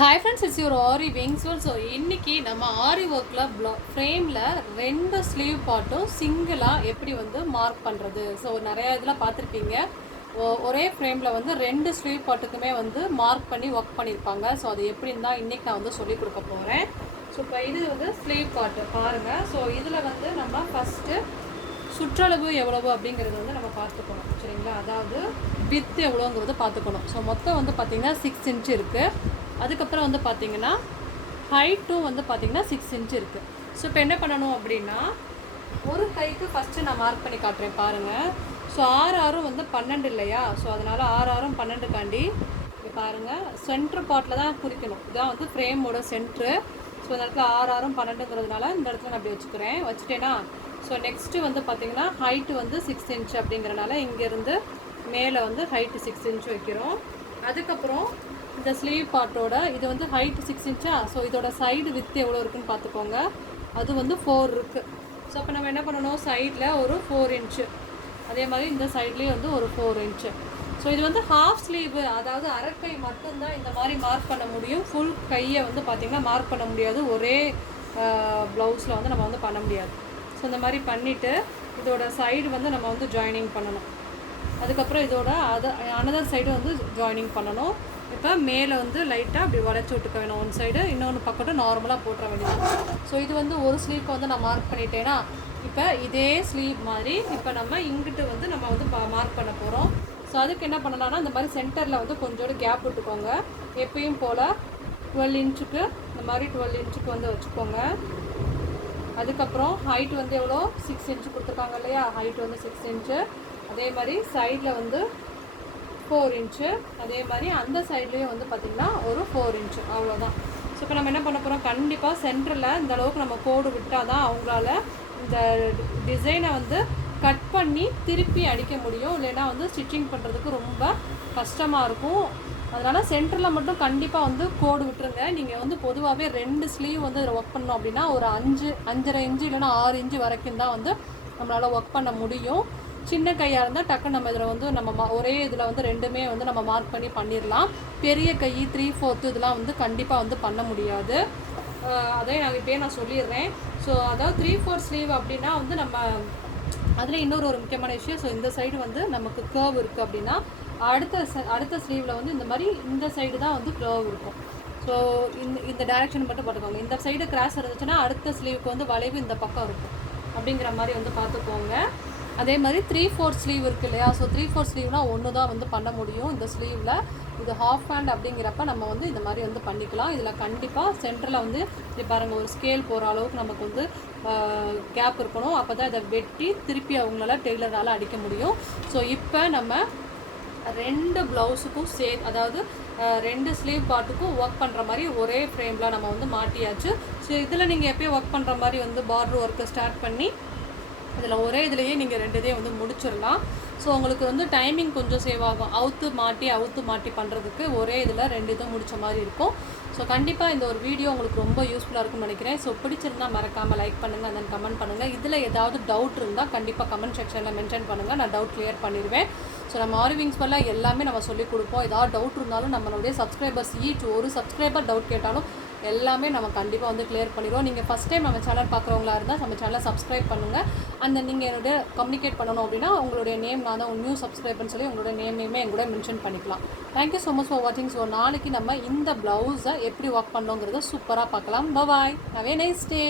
Hi friends, it's your Aariwingsworld. So இன்னைக்கு நம்ம ஆரி ஒர்க்ல ஃப்ரேம்ல ரெண்டு ஸ்லீவ் பார்ட்டும் சிங்கிளா எப்படி வந்து மார்க் பண்றது. ஸோ நிறைய இதில் பார்த்துருப்பீங்க, ஒரே ஃப்ரேமில் வந்து ரெண்டு ஸ்லீவ் பார்ட்டுக்குமே வந்து மார்க் பண்ணி ஒர்க் பண்ணியிருப்பாங்க. ஸோ அது எப்படின்னு தான் இன்றைக்கி நான் வந்து சொல்லிக் கொடுக்க போகிறேன். ஸோ இப்போ இது வந்து ஸ்லீவ் பார்ட்டு பாருங்கள். ஸோ இதில் வந்து நம்ம ஃபஸ்ட்டு சுற்றளவு எவ்வளவு அப்படிங்கிறது வந்து நம்ம பார்த்துக்கணும், சரிங்களா? அதாவது வித் எவ்வளோங்கிறது பார்த்துக்கணும். ஸோ மொத்தம் வந்து பார்த்திங்கன்னா 6 இன்ச் இருக்குது. அதுக்கப்புறம் வந்து பார்த்திங்கன்னா ஹைட்டும் வந்து பார்த்திங்கன்னா 6 இன்ச் இருக்குது. ஸோ இப்போ என்ன பண்ணணும் அப்படின்னா, ஒரு கைக்கு ஃபஸ்ட்டு நான் மார்க் பண்ணி காட்டுறேன் பாருங்கள். ஸோ 6 வந்து 12 இல்லையா? ஸோ அதனால் 6 12 காண்டி இப்போ பாருங்கள், சென்ட்ரு பார்ட்டில் தான் குறிக்கணும். இதுதான் வந்து ஃப்ரேமோட சென்ட்ரு. ஸோ இந்த இடத்துல 6 12ங்கிறதுனால இந்த இடத்துல நான் அப்படி வச்சுட்டேன்னா, ஸோ நெக்ஸ்ட்டு வந்து பார்த்திங்கன்னா ஹைட்டு வந்து 6 இன்ச் அப்படிங்கிறனால இங்கேருந்து மேலே வந்து ஹைட்டு 6 இன்ச் வைக்கிறோம். அதுக்கப்புறம் இந்த ஸ்லீவ் பார்ட்டோட இது வந்து ஹைட்டு 6 இன்ச்சா. ஸோ இதோட சைடு வித்து எவ்வளோ இருக்குதுன்னு பார்த்துக்கோங்க. அது வந்து 4 இருக்குது. ஸோ அப்போ நம்ம என்ன பண்ணணும், சைடில் ஒரு 4 இன்ச்சு, அதே மாதிரி இந்த சைட்லேயும் வந்து ஒரு 4 இன்ச்சு. ஸோ இது வந்து ஹாஃப் ஸ்லீவு, அதாவது அரைக்கை மட்டும்தான் இந்த மாதிரி மார்க் பண்ண முடியும். ஃபுல் கையை வந்து பார்த்திங்கன்னா மார்க் பண்ண முடியாது. ஒரே ப்ளவுஸில் வந்து நம்ம வந்து பண்ண முடியாது. ஸோ இந்த மாதிரி பண்ணிவிட்டு இதோட சைடு வந்து நம்ம வந்து ஜாயினிங் பண்ணணும். அதுக்கப்புறம் இதோட அனதர் சைடு வந்து ஜாயினிங் பண்ணணும். இப்போ மேலே வந்து லைட்டாக அப்படி வளைச்சி விட்டுக்க வேணும் ஒன் சைடு, இன்னொன்று பக்கட்டும் நார்மலாக போட்டுற வேண்டியது. ஸோ இது வந்து ஒரு ஸ்லீவ்க்கு வந்து நான் மார்க் பண்ணிட்டேன்னா, இப்போ இதே ஸ்லீவ் மாதிரி இப்போ நம்ம இங்கிட்டு வந்து நம்ம வந்து மார்க் பண்ண போகிறோம். ஸோ அதுக்கு என்ன பண்ணலாம்னா, இந்த மாதிரி சென்டரில் வந்து கொஞ்சோண்டு கேப் விட்டுக்கோங்க. எப்பயும் போல் 12 இன்ச்சுக்கு இந்த மாதிரி 12 இன்ச்சுக்கு வந்து வச்சுக்கோங்க. அதுக்கப்புறம் ஹைட் வந்து எவ்வளோ, 6 இன்ச்சு கொடுத்துருக்காங்க இல்லையா? ஹைட் வந்து 6 இன்ச்சு. அதே மாதிரி சைடில் வந்து 4 இன்ச்சு. அதே மாதிரி அந்த சைட்லேயும் வந்து பார்த்திங்கன்னா ஒரு 4 இன்ச்சு, அவ்வளோதான். ஸோ இப்போ நம்ம என்ன பண்ண போகிறோம், கண்டிப்பாக சென்டரில் இந்த அளவுக்கு நம்ம கோடு விட்டால் தான் அவங்களால இந்த டிசைனை வந்து கட் பண்ணி திருப்பி அடிக்க முடியும். இல்லைன்னா வந்து ஸ்டிச்சிங் பண்ணுறதுக்கு ரொம்ப கஷ்டமாக இருக்கும். அதனால் சென்டரில் மட்டும் கண்டிப்பாக வந்து கோடு விட்டுருங்க. நீங்கள் வந்து பொதுவாகவே 2 ஸ்லீவ் வந்து இதில் ஒர்க் பண்ணோம் அப்படின்னா ஒரு 5.5 இன்ச்சு இல்லைனா 6 இன்ச்சு வரைக்கும் தான் வந்து நம்மளால் ஒர்க் பண்ண முடியும். சின்ன கையாக இருந்தால் டக்குன்னு நம்ம இதில் வந்து நம்ம ஒரே இதில் வந்து ரெண்டுமே வந்து நம்ம மார்க் பண்ணி பண்ணிடலாம். பெரிய கை 3/4 இதெல்லாம் வந்து கண்டிப்பாக வந்து பண்ண முடியாது. அதே நான் சொல்லிடுறேன். ஸோ அதாவது 3/4 ஸ்லீவ் அப்படின்னா வந்து நம்ம அதில் இன்னொரு முக்கியமான விஷயம். ஸோ இந்த சைடு வந்து நமக்கு கர்வ் இருக்குது அப்படின்னா அடுத்த ஸ்லீவில் வந்து இந்த மாதிரி இந்த சைடு தான் வந்து கர்வ் இருக்கும். ஸோ இந்த டைரெக்ஷன் மட்டும் பார்த்துக்கோங்க. இந்த சைடு கிராஸ் இருந்துச்சுன்னா அடுத்த ஸ்லீவுக்கு வந்து வளைவு இந்த பக்கம் இருக்கும் அப்படிங்கிற மாதிரி வந்து பார்த்துக்கோங்க. அதே மாதிரி 3/4 ஸ்லீவ் இருக்குது இல்லையா? ஸோ 3/4 ஸ்லீவ்னால் ஒன்று தான் வந்து பண்ண முடியும் இந்த ஸ்லீவில். இது ஹாஃப் ஹேண்ட் அப்படிங்கிறப்ப நம்ம வந்து இந்த மாதிரி வந்து பண்ணிக்கலாம். இதில் கண்டிப்பாக சென்டரில் வந்து இது பாருங்கள், ஒரு ஸ்கேல் போகிற அளவுக்கு நமக்கு வந்து கேப் இருக்கணும். அப்போ தான் இதை வெட்டி திருப்பி அவங்களால டெய்லரால் அடிக்க முடியும். ஸோ இப்போ நம்ம 2 ப்ளவுஸுக்கும் அதாவது 2 ஸ்லீவ் பார்ட்டுக்கும் ஒர்க் பண்ணுற மாதிரி ஒரே ஃப்ரேமில் நம்ம வந்து மாட்டியாச்சு. ஸோ இதில் நீங்கள் எப்போயும் ஒர்க் பண்ணுற மாதிரி வந்து பார்டர் ஒர்க்கை ஸ்டார்ட் பண்ணி இதில் ஒரே இதுலேயே நீங்கள் 2 இதையும் வந்து முடிச்சிடலாம். ஸோ உங்களுக்கு வந்து டைமிங் கொஞ்சம் சேவ் ஆகும். அவுத்து மாட்டி பண்ணுறதுக்கு ஒரே இதில் 2 இதுவும் முடித்த மாதிரி இருக்கும். ஸோ கண்டிப்பாக இந்த ஒரு வீடியோ உங்களுக்கு ரொம்ப யூஸ்ஃபுல்லாக இருக்கும்னு நினைக்கிறேன். ஸோ பிடிச்சிருந்தால் மறக்காமல் லைக் பண்ணுங்கள், தென் கமெண்ட் பண்ணுங்கள். இதில் ஏதாவது டவுட் இருந்தால் கண்டிப்பாக கமெண்ட் செக்ஷனில் மென்ஷன் பண்ணுங்கள், நான் டவுட் கிளியர் பண்ணிடுவேன். ஸோ நம்ம ஆரிவிங்ஸ்வர்ல்டில் எல்லாமே நம்ம சொல்லிக் கொடுப்போம். ஏதாவது டவுட் இருந்தாலும் நம்மளுடைய சப்ஸ்கிரைபர்ஸ் ஒரு சப்ஸ்கிரைபர் டவுட் கேட்டாலும் எல்லாமே நம்ம கண்டிப்பாக வந்து கிளியர் பண்ணிடுவோம். நீங்கள் ஃபஸ்ட் டைம் நம்ம சேனல் பார்க்குறவங்களா இருந்தால் நம்ம சேனலை சப்ஸ்கிரைப் பண்ணுங்கள். அந்த நீங்கள் என்னுடைய கம்யூனிகேட் பண்ணணும் அப்படின்னா உங்களுடைய நேம், நான் தான் நியூ சப்ஸ்கிரைபர்னு சொல்லி உங்களுடைய நேமே எங்கூட மென்ஷன் பண்ணிக்கலாம். தேங்க்யூ ஸோ மச் ஃபார் வாட்சிங். ஸோ நாளைக்கு நம்ம இந்த ப்ளவுஸை எப்படி ஒர்க் பண்ணோங்கிறத சூப்பராக பார்க்கலாம். பாய், ஹேவ் எ நைஸ் டே.